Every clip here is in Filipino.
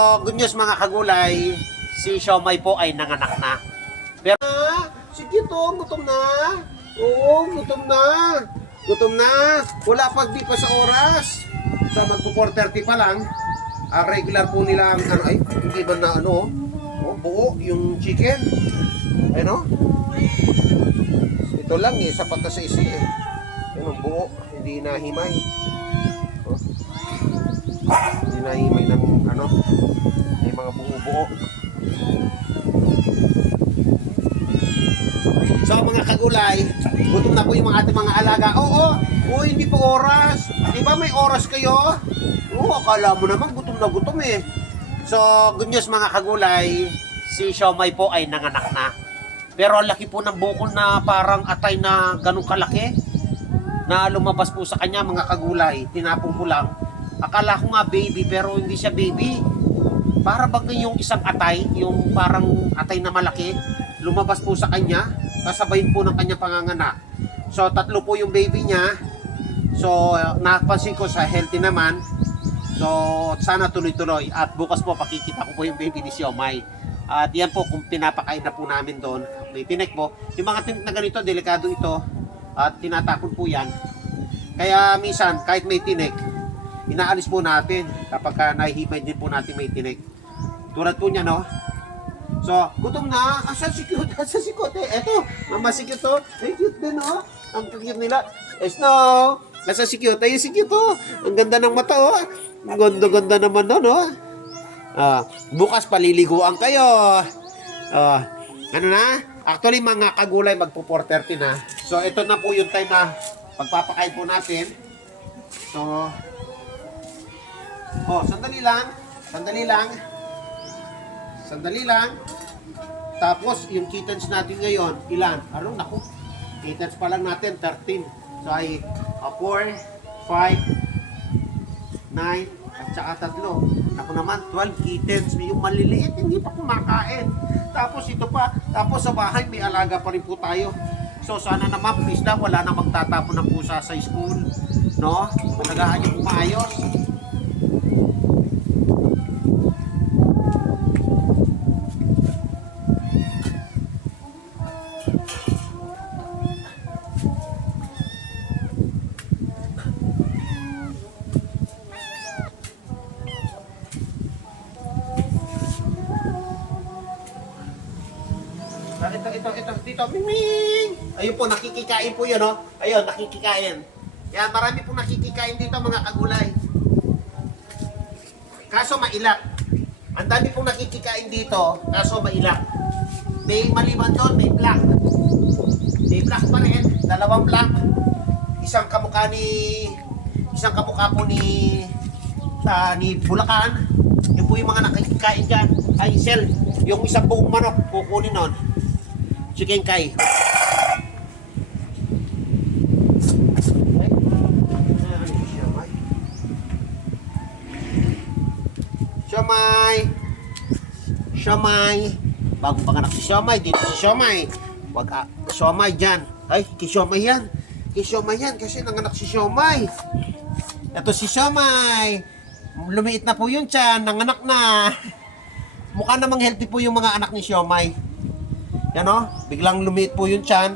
Good news mga kagulay, si Siomai po ay nanganak na. Pero sige to, gutom na. Oo, gutom na. Gutom na. Wala pa, di pa sa oras. Sa magpo 4:30 pa lang. Regular po nila ang ano, ay, hindi ba na ano, oh, buo yung chicken. Ano? Ito lang eh, sapat na sa isi eh. Ano, buo, hindi nahimay. Oh. Hindi nahimay ng ano, may mga buo-buo. So mga kagulay, gutom na po yung mga ating mga alaga. Oo, hindi pa oras. Di ba may oras kayo? Oo, akala mo naman gutom na gutom eh. So good news mga kagulay, si Siomai po ay nanganak na. Pero ang laki po ng bukol na parang atay na ganun kalaki na lumabas po sa kanya mga kagulay. Tinapong ko lang. Akala ko nga baby pero hindi siya baby. Para bang yung isang atay, yung parang atay na malaki, lumabas po sa kanya, kasabayin po ng kanyang panganganak. So tatlo po yung baby niya. So napansin ko sa healthy naman. So sana tuloy-tuloy. At bukas po pakikita ko po yung baby ni Siomai. At yan po kung pinapakain na po namin doon. May tinik po. Yung mga tinik na ganito, delikado ito. At tinatapon po yan. Kaya minsan kahit may tinik, inaalis po natin kapag nahihimay din po natin may tinik. Tulad po niya, no? So, gutom na. Asa si cute? Asa si cute? Eto, mama si cute, oh. Ay, cute din, oh. Ang cute nila. Snow. Asa si cute? Ay, si cute, oh. Ang ganda ng mata, oh. Ang ganda-ganda naman, no? Bukas paliliguan kayo. Ano na? Actually, mga kagulay, magpo 4:30 na. So, ito na po yung time na pagpapakain po natin. So, sandali lang. Sandali lang. Tapos, yung kittens natin ngayon, ilan? Ano, naku. Kittens pa lang natin, 13. So, ay 4, 5, 9, at saka 3. Naku naman, 12 kittens. Yung maliliit, hindi pa kumakain. Tapos, ito pa. Tapos, sa bahay, may alaga pa rin po tayo. So, sana naman, please lang, wala na magtatapon ng pusa sa school. No? Malagaan yung umayos. Ito, dito, miming! Ayun po, nakikikain po yun, no? Ayun, nakikikain. Yan, marami po nakikikain dito, mga kagulay. Kaso mailap. Ang dami pong nakikikain dito, kaso mailap. May maliban doon, may black. May black pa rin, 2 black. Isang kamukha po ni Bulacan. Yun po yung mga nakikikain dyan. Ay, sel, yung isang buong manok, kukunin nun. Chicken kai. Siomai. Bagong panganak si Siomai. Dito si Siomai. Wag Siomai dyan. Ay, kay Siomai yan. Kasi nanganak si Siomai. Ito si Siomai. Lumiit na po yung tiyan. Nanganak na. Mukha namang healthy po yung mga anak ni Siomai. Yan o, biglang lumiit po yung tiyan.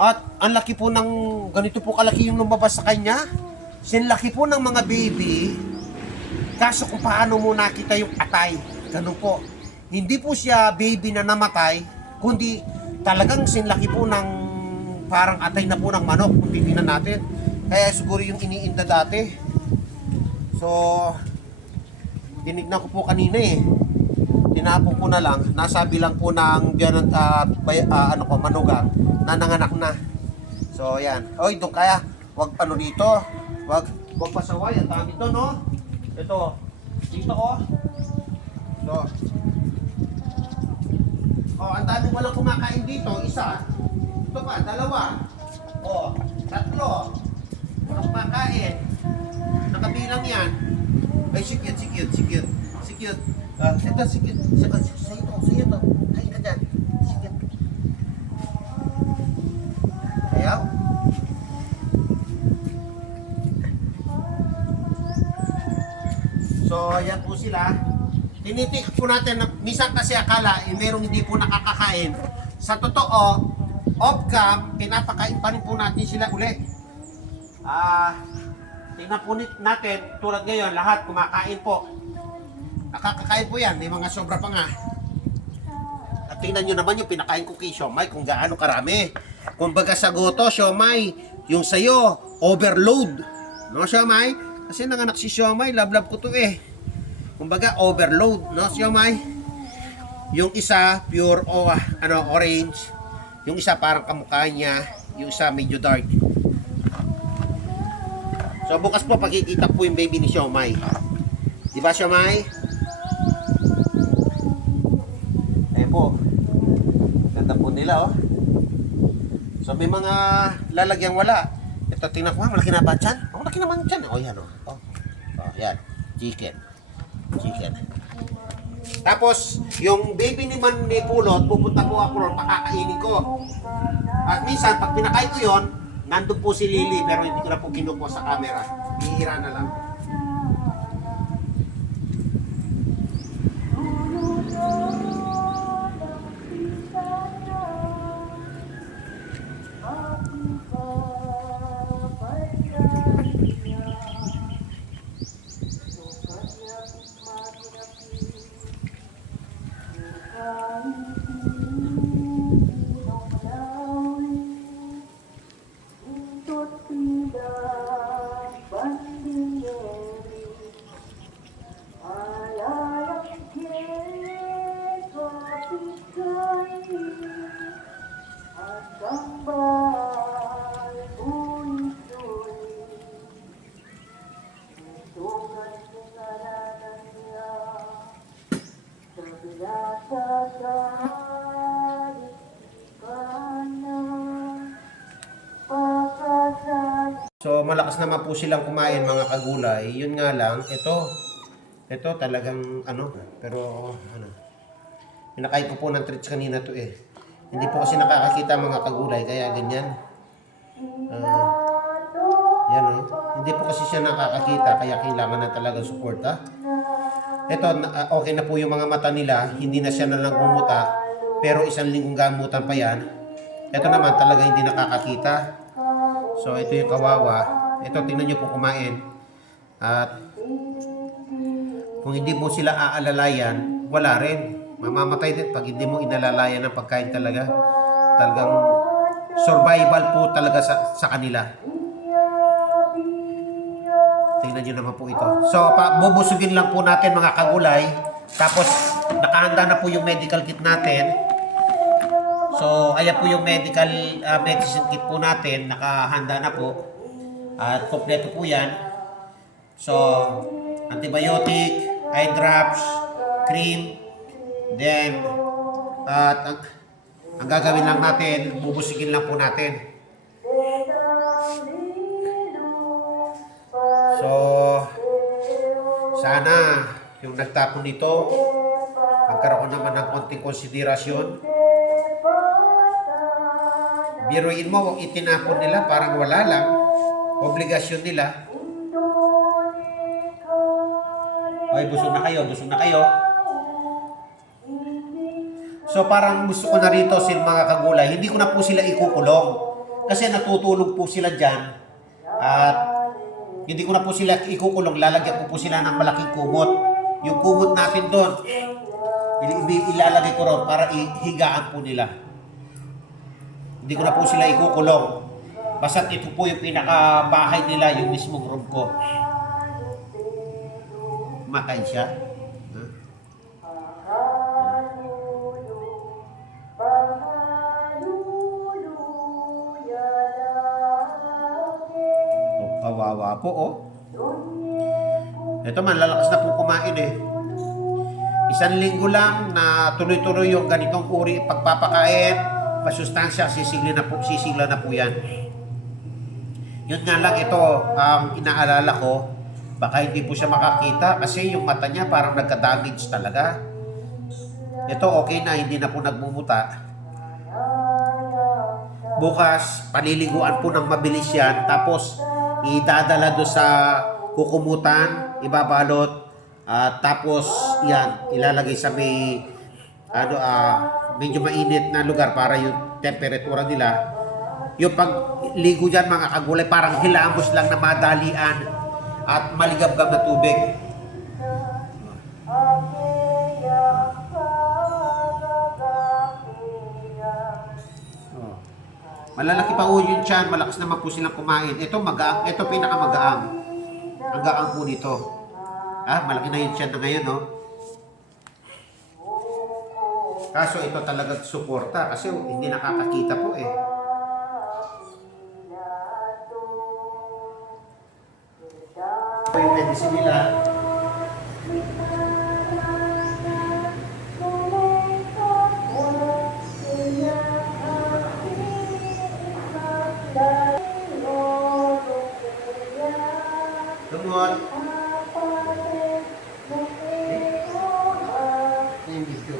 At ang laki po ng, ganito po kalaki yung lumabas sa kanya. Sinlaki po ng mga baby. Kaso kung paano mo nakita yung atay. Ganun po. Hindi po siya baby na namatay, kundi talagang sinlaki po ng parang atay na po ng manok kung titignan natin. Kaya siguro yung iniinda dati. So, tinignan ko po kanina eh. Tinapon ko na lang, nasabi lang po ng manugang na nanganak na. So yan. Oy, doon kaya, wag ano dito. Wag pasaway, ang dami to, no? Ito. Dito oh. Ito. Ang dami walang kumakain dito, isa. Ito pa, 2. 3. Walang kumakain. Nakabilang yan. Ay, sikit. Ito, sikit. Sa'yo to. Kain ka dyan. Sikit. Ayaw? So, ayan po sila. tinitik po natin na minsan kasi akala merong hindi po nakakakain. Sa totoo, off-cam, pinapakain pa rin po natin sila ulit. Tingnan po natin, tulad ngayon, lahat kumakain po. Nakakakain po yan, may mga sobra pa nga. At tingnan nyo naman yung pinakain ko kay siomay kung gaano karami. Kumbaga sa goto, siomay, yung sayo, overload. No, siomay? Kasi nanganak si siomay, love ko to eh. Kumbaga overload, no, siomay? Yung isa, pure orange. Yung isa parang kamukha niya, yung isa medyo dark. So bukas po pagkikita po yung baby ni siomay. Di ba siomay? Po. Ganda po nila, oh. So, may mga lalagyan wala. Ito, tingnan ko nga, malaki na ba dyan? Oh, malaki naman dyan. Oh, yan, oh. Oh, yan. Chicken. Tapos, yung baby ni Pulot, pupunta po ako ron, pakakainin ko. At minsan, pag pinakain ko yon, nandun po si Lily, pero hindi ko na po kinukuha sa camera. Bihira na lang. So malakas naman po silang kumain mga kagulay. Yun nga lang, ito talagang pero pinakain ko po ng treats kanina to eh. Hindi po kasi nakakakita mga kagulay kaya ganyan. Yan oh. Hindi po kasi siya nakakakita kaya kailangan na talagang suporta. Ito, okay na po yung mga mata nila, hindi na siya nalang gumuta, pero isang linggong gamutan pa yan. Ito naman talaga hindi nakakakita. So ito yung kawawa. Ito, tingnan nyo po kumain. At kung hindi mo sila aalalayan, wala rin. Mamamatay din pag hindi mo inalalayan ng pagkain talaga. Talagang survival po talaga sa kanila. Tingnan nyo naman po ito. So, bubusugin lang po natin mga kagulay. Tapos, nakahanda na po yung medical kit natin. So, ayan po yung medicine kit po natin. Nakahanda na po. At kompleto po yan. So, antibiotic, eye drops, cream. Then, ang gagawin lang natin, bubusigin lang po natin. So, sana yung nagtapon nito, magkaroon naman ng konting konsiderasyon. Biruin mo, itinapon nila, parang wala lang. Obligasyon nila. Ay, busog na kayo. So, parang gusto ko na rito sa mga kagulay, hindi ko na po sila ikukulong. Kasi natutulog po sila dyan. At hindi ko na po sila ikukulong, lalagyan ko po sila ng malaking kumot. Yung kumot natin doon, ilalagay ko ron para ihigaan po nila. Hindi ko na po sila ikukulong. Basta't ito po yung pinakabahay nila, yung mismong room ko. Makain siya. Kawawa po, oh. Ito man, lalakas na po kumain eh. Isang linggo lang na tuloy-tuloy yung ganitong uri pagpapakain, masustansya, sisigla na po yan. Yun nga lang, ito ang inaalala ko, baka hindi po siya makakita kasi yung mata niya parang nagka-damage talaga. Ito okay na, hindi na po nagmumuta. Bukas, paliliguan po ng mabilis yan, tapos idadala do sa kukumutan, ibabalot, At tapos, yan, ilalagay sa may, medyo mainit na lugar para yung temperatura nila. Yung pagligo dyan mga kagulay, parang hilamos lang na madalian at maligam-gam na tubig. Oh. Malalaki pa po yung tiyan, malakas naman po silang kumain. Ito magaang, ito pinakamagaang. Ang gaang po nito. Malaki na yung tiyan na ngayon, no? Kaso ito talagang suporta kasi hindi nakakakita po eh. Yung medicine nila, tumot. Hindi ko.